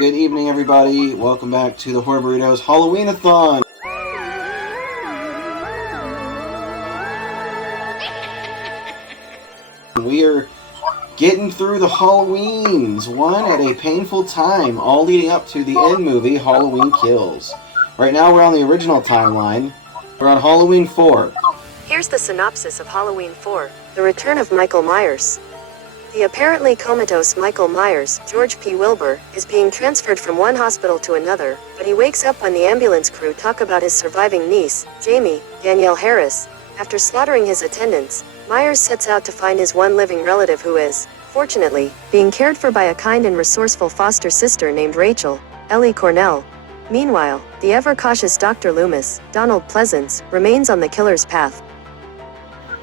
Good evening, everybody. Welcome back to the Horror Burritos Halloween-a-thon. We are getting through the Halloweens, one at a painful time, all leading up to the end movie, Halloween Kills. Right now, we're on the original timeline. We're on Halloween 4. Here's the synopsis of Halloween 4, The Return of Michael Myers. The apparently comatose Michael Myers, George P. Wilbur, is being transferred from one hospital to another, but he wakes up when the ambulance crew talk about his surviving niece, Jamie, Danielle Harris. After slaughtering his attendants, Myers sets out to find his one living relative who is, fortunately, being cared for by a kind and resourceful foster sister named Rachel, Ellie Cornell. Meanwhile, the ever-cautious Dr. Loomis, Donald Pleasance, remains on the killer's path.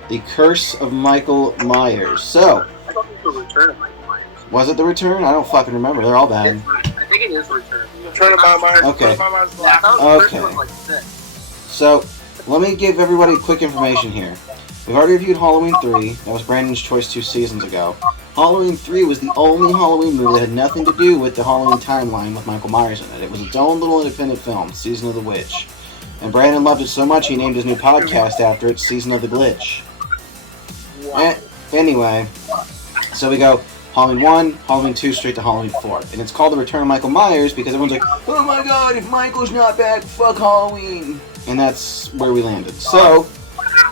The Curse of Michael Myers. So, I thought it was the Return of Michael Myers. was it The Return? I don't fucking remember. They're all bad. I think it is Return. Return of Michael Myers. Okay. Return of Michael Myers. Yeah, I thought the first Okay. one was like 6. So, let me give everybody quick information here. We've already reviewed Halloween 3. That was Brandon's choice 2 seasons ago. Halloween 3 was the only Halloween movie that had nothing to do with the Halloween timeline with Michael Myers in it. It was its own little independent film, Season of the Witch. And Brandon loved it so much he named his new podcast after it, Season of the Glitch. Anyway, so we go Halloween 1, Halloween 2, straight to Halloween 4. And it's called The Return of Michael Myers because everyone's like, oh my god, if Michael's not back, fuck Halloween. And that's where we landed. So,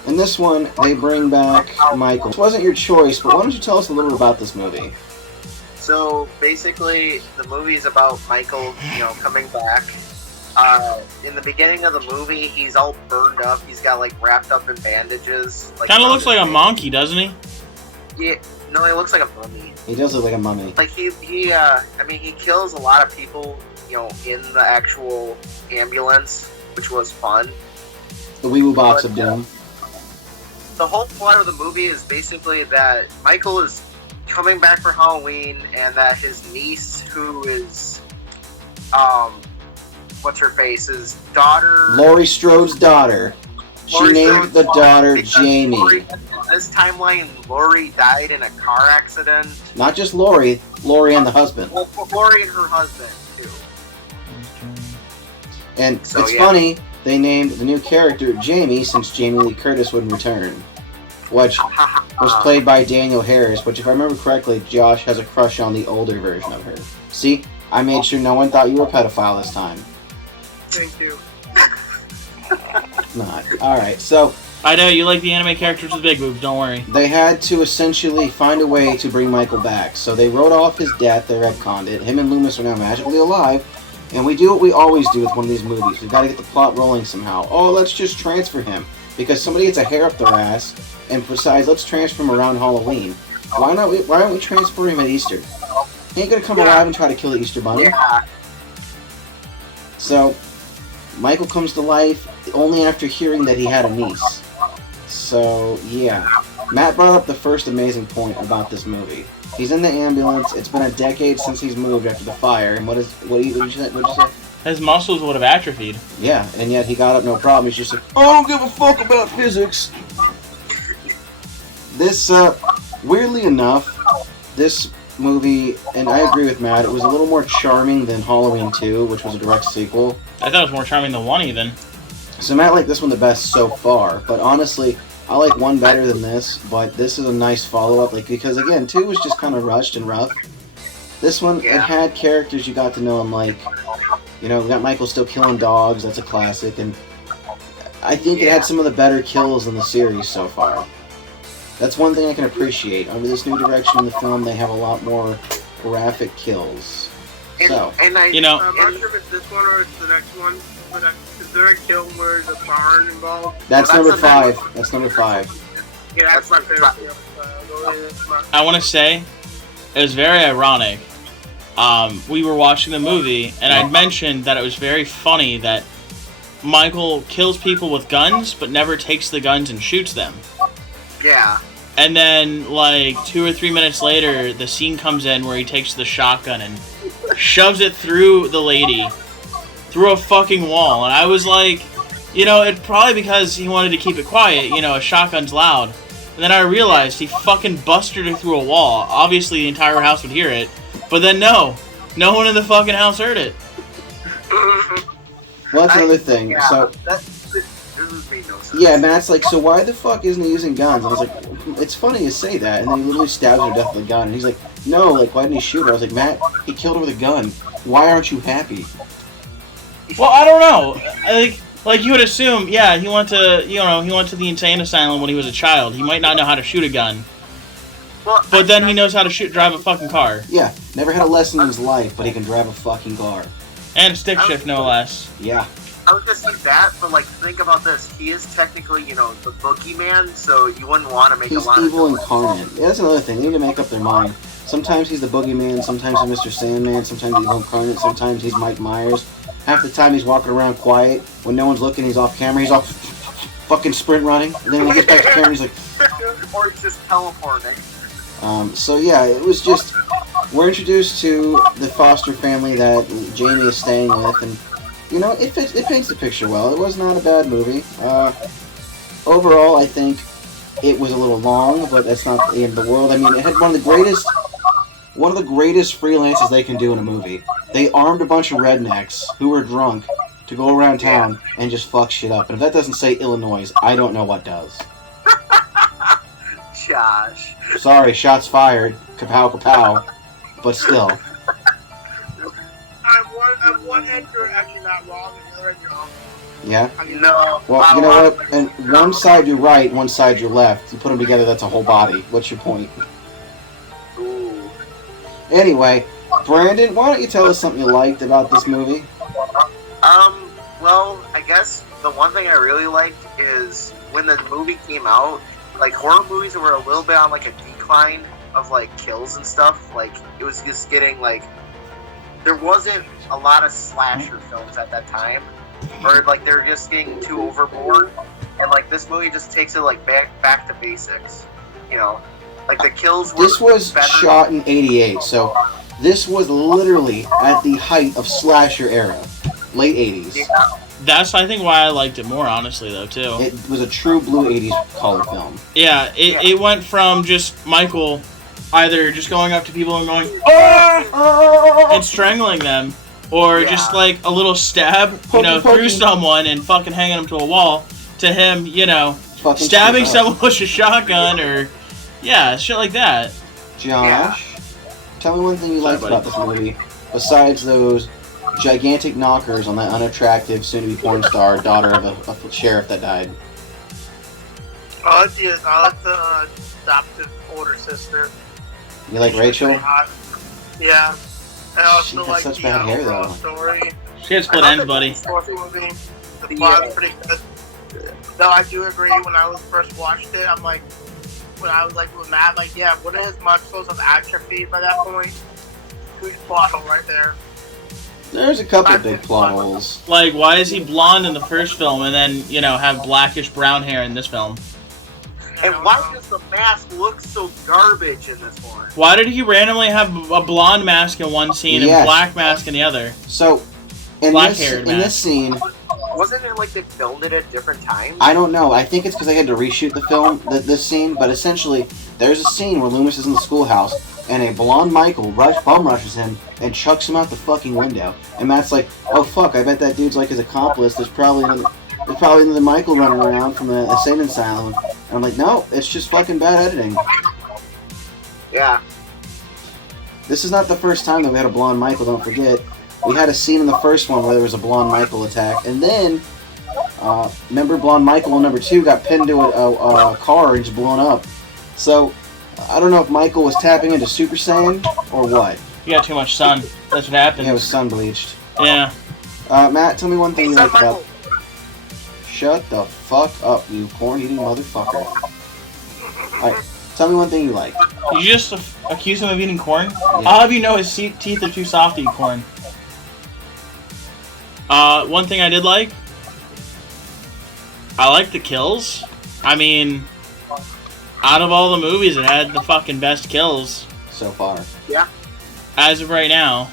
in this one, they bring back Michael. This wasn't your choice, but why don't you tell us a little bit about this movie? So basically, the movie's about Michael, coming back. In the beginning of the movie, he's all burned up. He's got like wrapped up in bandages. Kind of looks like a monkey, doesn't he? Yeah, no, he looks like a mummy. He does look like a mummy. Like he kills a lot of people, in the actual ambulance, which was fun. The Wee Woo Box of Doom. The whole plot of the movie is basically that Michael is coming back for Halloween, and that his niece, who is, what's her face, his daughter... Laurie Strode's daughter. She named the daughter Jamie. In this timeline, Laurie died in a car accident. Not just Laurie and the husband. Well, Laurie and her husband, too. And So, it's yeah. funny, they named the new character Jamie since Jamie Lee Curtis wouldn't return. Which was played by Danielle Harris, which if I remember correctly, Josh has a crush on the older version of her. See? I made sure no one thought you were a pedophile this time. Thank you. Not. Alright, so I know, you like the anime characters with big boobs, don't worry. they had to essentially find a way to bring Michael back. So they wrote off his death, they retconned it. Him and Loomis are now magically alive. And we do what we always do with one of these movies. We've got to get the plot rolling somehow. Oh, let's just transfer him. Because somebody gets a hair up their ass. And besides, let's transfer him around Halloween. Why aren't we transferring him at Easter? He ain't gonna come alive and try to kill the Easter Bunny. Yeah. So, Michael comes to life only after hearing that he had a niece. So, yeah. Matt brought up the first amazing point about this movie. He's in the ambulance. It's been a decade since he's moved after the fire. And what did you say? His muscles would have atrophied. Yeah, and yet he got up no problem. He's just like, I don't give a fuck about physics. This, weirdly enough, this movie, and I agree with Matt, it was a little more charming than Halloween 2, which was a direct sequel. I thought it was more charming than 1 even. So Matt liked this one the best so far, but honestly, I like 1 better than this, but this is a nice follow-up, because again, 2 was just kind of rushed and rough. This one, it had characters you got to know and like. We got Michael still killing dogs, that's a classic, and I think it had some of the better kills in the series so far. That's one thing I can appreciate. Under this new direction in the film, they have a lot more graphic kills. I'm not I'm not sure if it's this one or it's the next one. But is there a kill where there's a barn involved? That's Well, number that's 5. That's number 5. Yeah, that's my favorite kill. I want to say, it was very ironic. We were watching the movie, and I mentioned that it was very funny that Michael kills people with guns, but never takes the guns and shoots them. Yeah. And then, like, 2 or 3 minutes later, the scene comes in where he takes the shotgun and shoves it through the lady, through a fucking wall. And I was like, it's probably because he wanted to keep it quiet, a shotgun's loud. And then I realized he fucking busted her through a wall. Obviously, the entire house would hear it. But then, no. No one in the fucking house heard it. Well, that's another thing. Yeah, So this was made no sense. yeah, Matt's like, so why the fuck isn't he using guns? I was like, it's funny you say that, and then he literally stabs her to death with a gun. And he's like, no, like, why didn't he shoot her? I was like, Matt, he killed her with a gun. Why aren't you happy? Well, I don't know. Like you would assume, yeah, he went to the insane asylum when he was a child. He might not know how to shoot a gun, but then he knows how to drive a fucking car. Yeah, never had a lesson in his life, but he can drive a fucking car. And a stick shift, no less. Yeah. I was gonna say that, but like, think about this. He is technically, the boogeyman, so you wouldn't want to make He's a lot evil of noise. incarnate. Yeah, that's another thing. They need to make up their mind. Sometimes he's the boogeyman, sometimes he's Mr. Sandman, sometimes he's evil incarnate, sometimes he's Mike Myers. Half the time he's walking around quiet. When no one's looking, he's off camera. He's off fucking sprint running. And then when he gets back to camera, he's like... Or he's just teleporting. So yeah, it was just... We're introduced to the foster family that Jamie is staying with, and it paints the picture well. It was not a bad movie. Overall, I think it was a little long, but that's not the end of the world. I mean, it had one of the greatest freelances they can do in a movie. They armed a bunch of rednecks who were drunk to go around town and just fuck shit up. And if that doesn't say Illinois, I don't know what does. Josh. Sorry, shots fired. Kapow, kapow. But still. At one end, you're actually not wrong, and the other end, you're wrong. Yeah? No. Well, you know what? And one side you're right, one side you're left. You put them together, that's a whole body. What's your point? Ooh. Anyway, Brandon, why don't you tell us something you liked about this movie? Well, I guess the one thing I really liked is when the movie came out, like, horror movies were a little bit on, like, a decline of, like, kills and stuff. Like, it was just getting, like, there wasn't a lot of slasher films at that time. Or, like, they're just getting too overboard. And, like, this movie just takes it, like, back to basics. Like, the kills were This was better. shot in 88, so this was literally at the height of slasher era. Late 80s. Yeah. That's, I think, why I liked it more, honestly, though, too. It was a true blue 80s color film. Yeah, it went from just Michael either just going up to people and going, "Ah!" and strangling them, or just, like, a little stab, through someone and fucking hanging them to a wall, to him, Fucking stabbing shit up. someone with a shotgun, or, yeah, shit like that. Josh, tell me one thing you liked about this movie, besides those gigantic knockers on that unattractive, soon-to-be porn star, daughter of a sheriff that died. I like the adoptive older sister. You like Rachel? Pretty hot. Yeah. I She also has like such the bad hair, overall though. story. She had split ends, buddy. Fourth movie, the plot is pretty good. Though I do agree, when I first watched it, when I was like with Matt, like, yeah, what are his muscles of atrophy by that point? Huge plot hole right there. There's a couple big plot holes. Like, why is he blonde in the first film and then, have blackish brown hair in this film? And why does the mask look so garbage in this one? Why did he randomly have a blonde mask in one scene and black mask in the other? So, in Black-haired this scene, Wasn't it like they filmed it at different times? I don't know. I think it's because they had to reshoot the film, this scene. But essentially, there's a scene where Loomis is in the schoolhouse, and a blonde Michael bum rushes him and chucks him out the fucking window. And Matt's like, "Oh fuck! I bet that dude's like his accomplice. There's probably another Michael running around from the insane asylum." And I'm like, "No, it's just fucking bad editing." Yeah. This is not the first time that we had a blonde Michael. Don't forget, we had a scene in the first one where there was a blonde Michael attack, and then remember blonde Michael in number 2 got pinned to a car and just blown up. So I don't know if Michael was tapping into Super Saiyan or what. You got too much sun. That's what happened. Yeah, it was sun bleached. Yeah. Matt, tell me one thing you like Michael. about. Shut the fuck up, you corn-eating motherfucker. Alright, tell me one thing you like. Did you just accuse him of eating corn? I'll have you know his teeth are too soft to eat corn. One thing I did like, I like the kills. I mean, out of all the movies, it had the fucking best kills. So far. Yeah. As of right now.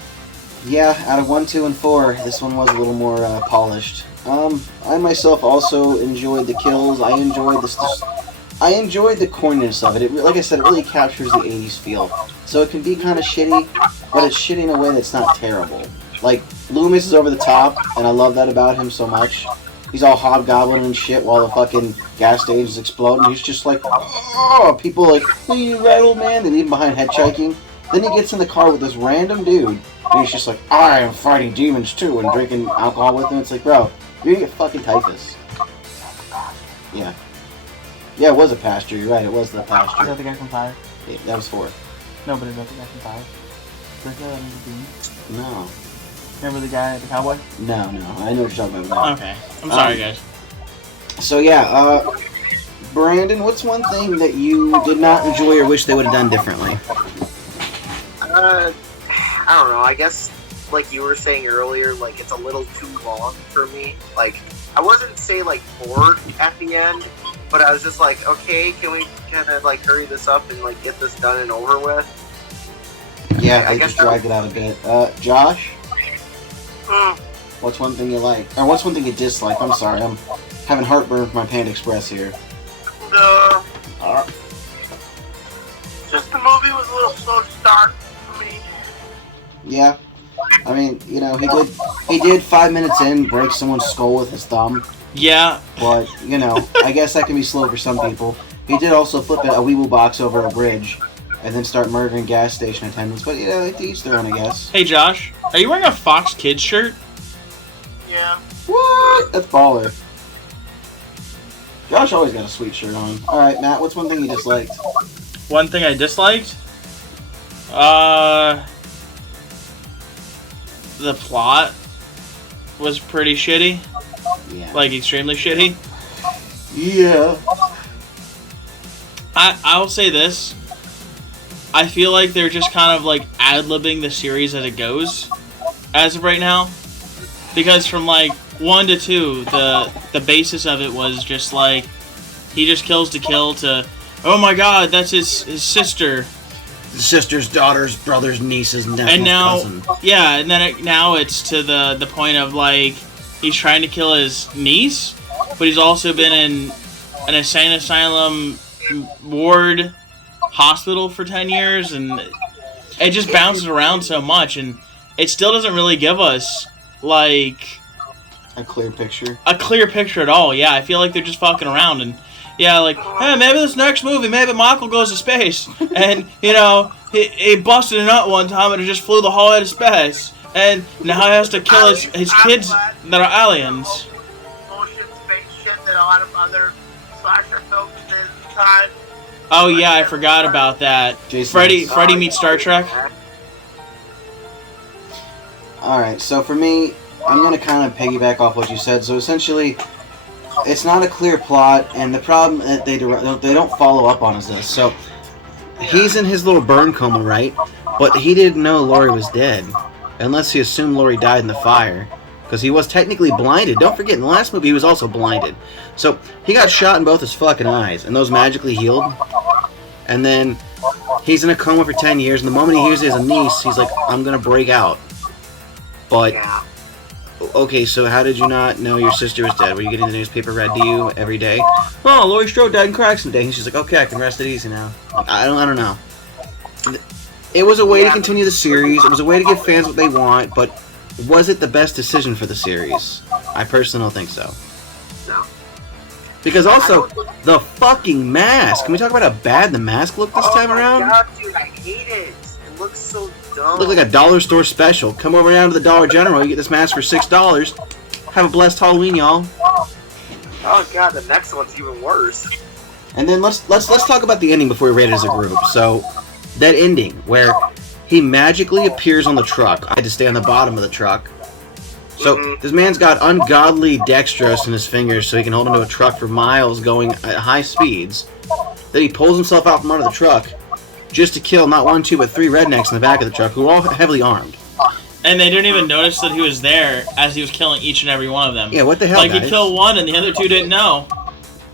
Yeah, out of 1, 2, and 4, this one was a little more polished. I myself also enjoyed the kills. I I enjoyed the corniness of it. Like I said, it really captures the 80s feel. So it can be kind of shitty, but it's shitty in a way that's not terrible. Like, Loomis is over the top, and I love that about him so much. He's all hobgoblin and shit while the fucking gas station is exploding. He's just like, oh, people like, oh, you right, old man? They leave him behind hitchhiking. Then he gets in the car with this random dude, and he's just like, I am fighting demons too, and drinking alcohol with him. It's like, bro, you're gonna get fucking typhus. Yeah. Yeah, it was a pasture. You're right. It was the Is pasture. that the guy from 5? Yeah, that was 4. No, but is that the guy from 5? Is that the guy? No. Remember the guy, the cowboy? No. I know what you're talking about. Okay. I'm sorry, guys. So yeah, Brandon, what's one thing that you did not enjoy or wish they would have done differently? I don't know. I guess, like you were saying earlier, like it's a little too long for me. Like I wasn't say like bored at the end, but I was just like, okay, can we kind of like hurry this up and like get this done and over with? Yeah, I they guess just dragged it out a bit. Josh, what's one thing you like, or what's one thing you dislike? I'm sorry, I'm having heartburn from my Panda Express here. Just the movie was a little slow to start for me. Yeah, I mean, you know, he did 5 minutes in break someone's skull with his thumb, Yeah. but you know, I guess that can be slow for some people. He did also flip a Weeble box over a bridge, and then start murdering gas station attendants. But you know, to each their own, I guess. Hey, Josh, are you wearing a Fox Kids shirt? Yeah. What? That's baller. Josh always got a sweet shirt on. All right, Matt, what's one thing you disliked? One thing I disliked? The plot was pretty shitty. Yeah. Like, extremely shitty. Yeah. I'll say this. I feel like they're just kind of like ad-libbing the series as it goes, as of right now. Because from like 1 to 2, the basis of it was just like, he just kills to kill to, oh my god, that's his sister. Sisters, daughters, brothers, nieces, nephews, And now, cousin. yeah, and then now it's to the point of like, he's trying to kill his niece, but he's also been in an insane asylum ward hospital for 10 years, and it just bounces around so much, and it still doesn't really give us like A clear picture. a clear picture at all. Yeah, I feel like they're just fucking around, and yeah, like, hey, maybe this next movie, maybe Michael goes to space, and you know, he busted a nut one time and it just flew the whole way to space, and now he has to kill his kids that are aliens. Bullshit space shit that a lot of other slasher films did at the time. Oh yeah, I forgot about that. Jason. Freddy meets Star Trek. Alright, so for me, I'm going to kind of piggyback off what you said. So essentially, it's not a clear plot, and the problem that they don't follow up on is this. So, he's in his little burn coma, right? But he didn't know Laurie was dead. Unless he assumed Laurie died in the fire. Because he was technically blinded. Don't forget, in the last movie, he was also blinded. So, he got shot in both his fucking eyes, and those magically healed. And then, he's in a coma for 10 years, and the moment he hears he has a niece, he's like, I'm gonna break out. But, Yeah. okay, so how did you not know your sister was dead? Were you getting the newspaper read to you every day? Oh, Laurie Strode died in car accident today. And she's like, okay, I can rest it easy now. Like, I don't know. It was a way to continue the series. It was a way to give fans what they want, but was it the best decision for the series? I personally don't think so. No. Because also, the fucking mask. Can we talk about how bad the mask looked this time around? Oh my god, dude, I hate it. It looks so dumb. Looked like a dollar store special. Come over down to the Dollar General, you get this mask for $6. Have a blessed Halloween, y'all. Oh god, the next one's even worse. And then let's talk about the ending before we rate it as a group. So, that ending where he magically appears on the truck. I had to stay on the bottom of the truck. So this man's got ungodly dextrose in his fingers, so he can hold onto a truck for miles, going at high speeds. Then he pulls himself out from under the truck, just to kill not 1, 2, but 3 rednecks in the back of the truck, who are all heavily armed. And they didn't even notice that he was there as he was killing each and every one of them. Yeah, what the hell, Like, guys? he'd kill one and the other 2 didn't know.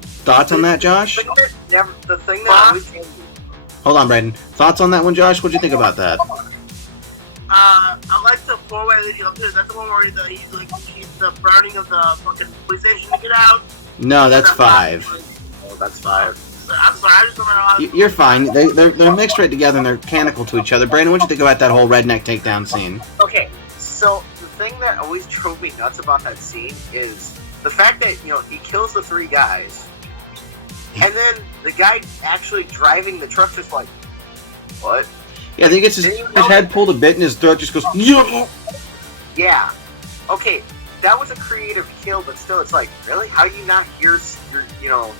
Thoughts on that, Josh? The thing that always came. Hold on, Brandon. Thoughts on that one, Josh? What'd you think about that? I like the 4-way leading up to it. That's the one where he's the burning of the fucking police station to get out. No, that's 5. Oh, that's 5. I'm sorry, I just don't know how to... You're fine. They're mixed right together and they're canonical to each other. Brandon, what'd you think about that whole redneck takedown scene? Okay, so the thing that always drove me nuts about that scene is the fact that, you know, he kills the 3 guys, and then the guy actually driving the truck just like, what? Yeah, I think it's his head pulled a bit and his throat just goes, yeah. Okay, that was a creative kill, but still, it's like, really? How do you not hear your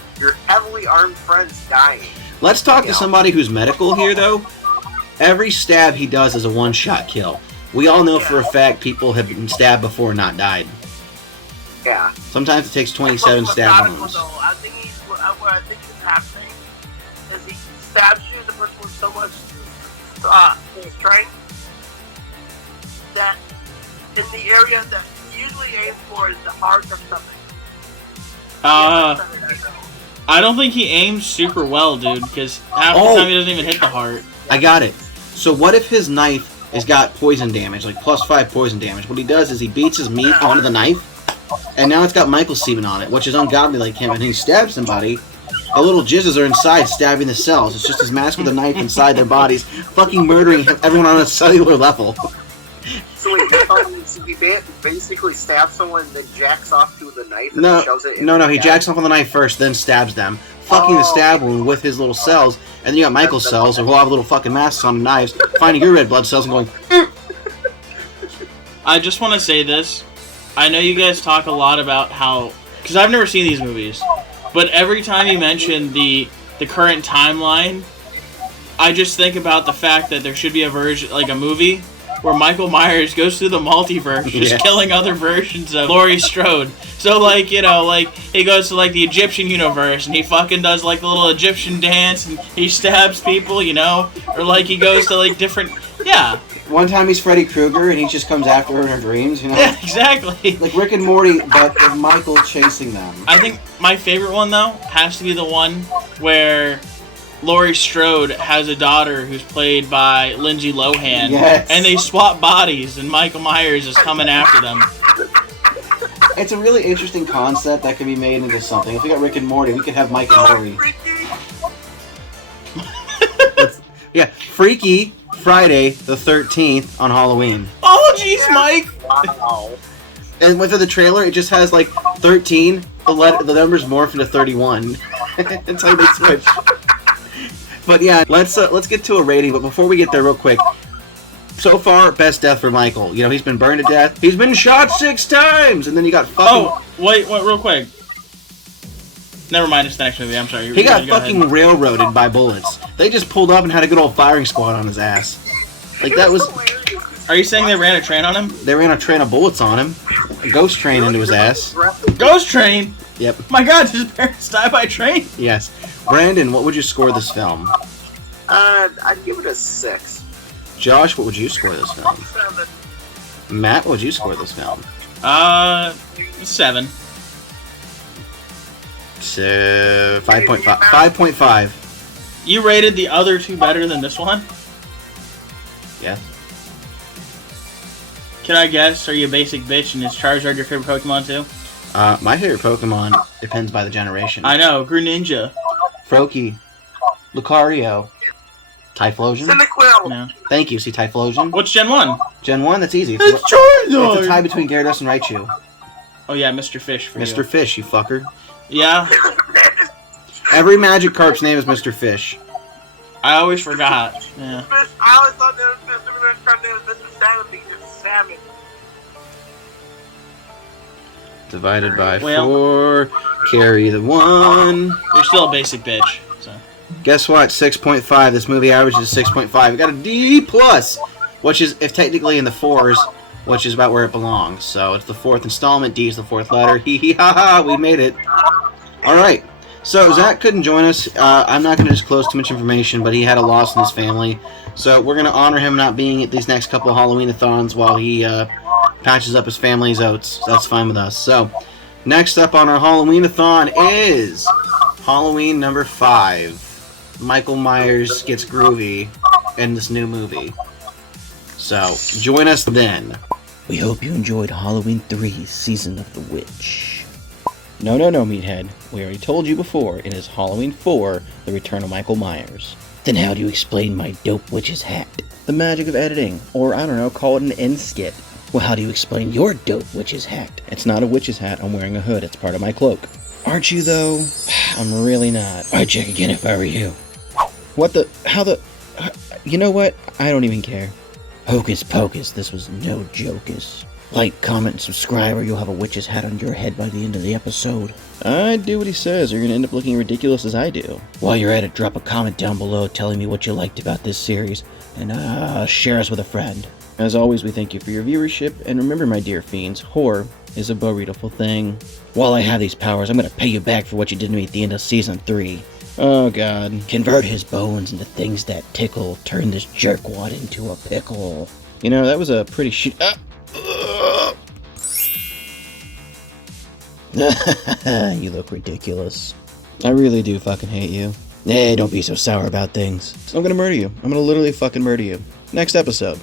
heavily armed friends dying? Let's talk to somebody who's medical here, though. Every stab he does is a one-shot kill. We all know for a fact people have been stabbed before and not died. Yeah. Sometimes it takes 27 stab wounds. I think what I think is happening is he stabs you, the person with so much strength that in the area that he usually aims for is the heart or stomach. I don't think he aims super well, dude, because half the time he doesn't even hit the heart. I got it. So what if his knife has got poison damage, like +5 poison damage? What he does is he beats his meat onto the knife, and now it's got Michael's semen on it, which is ungodly like him, and he stabs somebody. The little jizzes are inside stabbing the cells. It's just his mask with a knife inside their bodies, fucking murdering everyone on a cellular level. So wait, you're telling me he basically stabs someone and then jacks off to the knife and then shoves it in No, he jacks off on the knife first, then stabs them, fucking the stab wound with his little cells, and then you got Michael's cells, who all have little fucking masks on the knives, finding your red blood cells and going, I just want to say this. I know you guys talk a lot about how... Because I've never seen these movies. But every time you mention the current timeline, I just think about the fact that there should be a version, like a movie, where Michael Myers goes through the multiverse, just killing other versions of Laurie Strode. So, like, you know, like, he goes to, like, the Egyptian universe, and he fucking does, like, the little Egyptian dance, and he stabs people, you know? Or, like, he goes to, like, different... Yeah. One time he's Freddy Krueger, and he just comes after her in her dreams, you know? Yeah, exactly. Like Rick and Morty, but with Michael chasing them. I think my favorite one, though, has to be the one where Laurie Strode has a daughter who's played by Lindsay Lohan. Yes. And they swap bodies, and Michael Myers is coming after them. It's a really interesting concept that can be made into something. If we got Rick and Morty, we could have Mike and Morty. Yeah, Freaky Friday the 13th on Halloween. Oh, jeez, Mike! Wow. And with the trailer, it just has like 13. The numbers morph into 31. That's how they switch. But yeah, let's get to a rating. But before we get there, real quick. So far, best death for Michael. You know, he's been burned to death. He's been shot 6 times, and then you got fucking. Oh, wait, real quick. Never mind, it's the next movie. I'm sorry. He got fucking railroaded by bullets. They just pulled up and had a good old firing squad on his ass. Like that was. Are you saying they ran a train on him? They ran a train of bullets on him. A ghost train into his ass. Ghost train? Yep. My God, did his parents die by train? Yes. Brandon, what would you score this film? I'd give it a 6. Josh, what would you score this film? 7. Matt, what would you score this film? 7. So 5.5. 5.5. You rated the other two better than this one? Yeah. Can I guess? Are you a basic bitch and is Charizard your favorite Pokemon too? My favorite Pokemon depends by the generation. I know, Greninja. Froakie. Lucario. Typhlosion. Cyndaquil. No. Thank you. See Typhlosion? What's Gen 1? Gen 1, that's easy. It's It's Charizard! a tie between Gyarados and Raichu. Oh yeah, Mr. Fish for Mr. you. Fish, you fucker. Yeah, Every Magikarp's name is Mr. Fish. I always forgot. Yeah. I always thought that Mr. name was Mr. Salmon because it's salmon. Divided by Well- 4. Carry the 1. You're still a basic bitch. So. Guess what? 6.5. This movie averages 6.5. It got a D+, which is, if technically in the 4s, which is about where it belongs. So it's the 4th installment. D is the 4th letter. Hee hee ha ha. We made it. Alright. So Zach couldn't join us. I'm not going to disclose too much information, but he had a loss in his family. So we're going to honor him not being at these next couple of Halloween-a-thons while he patches up his family's oats. So that's fine with us. So next up on our Halloween-a-thon is Halloween number 5. Michael Myers gets groovy in this new movie. So join us then. We hope you enjoyed Halloween 3 Season of the Witch. No, meathead. We already told you before, it is Halloween 4, The Return of Michael Myers. Then how do you explain my dope witch's hat? The magic of editing, or I don't know, call it an end skit. Well, how do you explain your dope witch's hat? It's not a witch's hat, I'm wearing a hood, it's part of my cloak. Aren't you, though? I'm really not. I'd check again if I were you. What the? How the? You know what? I don't even care. Hocus pocus, this was no jokus. Like, comment, and subscribe, or you'll have a witch's hat on your head by the end of the episode. I'd do what he says, or you're gonna end up looking ridiculous as I do. While you're at it, drop a comment down below telling me what you liked about this series, and share us with a friend. As always, we thank you for your viewership, and remember, my dear fiends, horror is a burrito-ful thing. While I have these powers, I'm gonna pay you back for what you did to me at the end of Season 3. Oh god. Convert his bones into things that tickle. Turn this jerkwad into a pickle. You know, that was a pretty You look ridiculous. I really do fucking hate you. Hey, don't be so sour about things. I'm gonna murder you. I'm gonna literally fucking murder you. Next episode.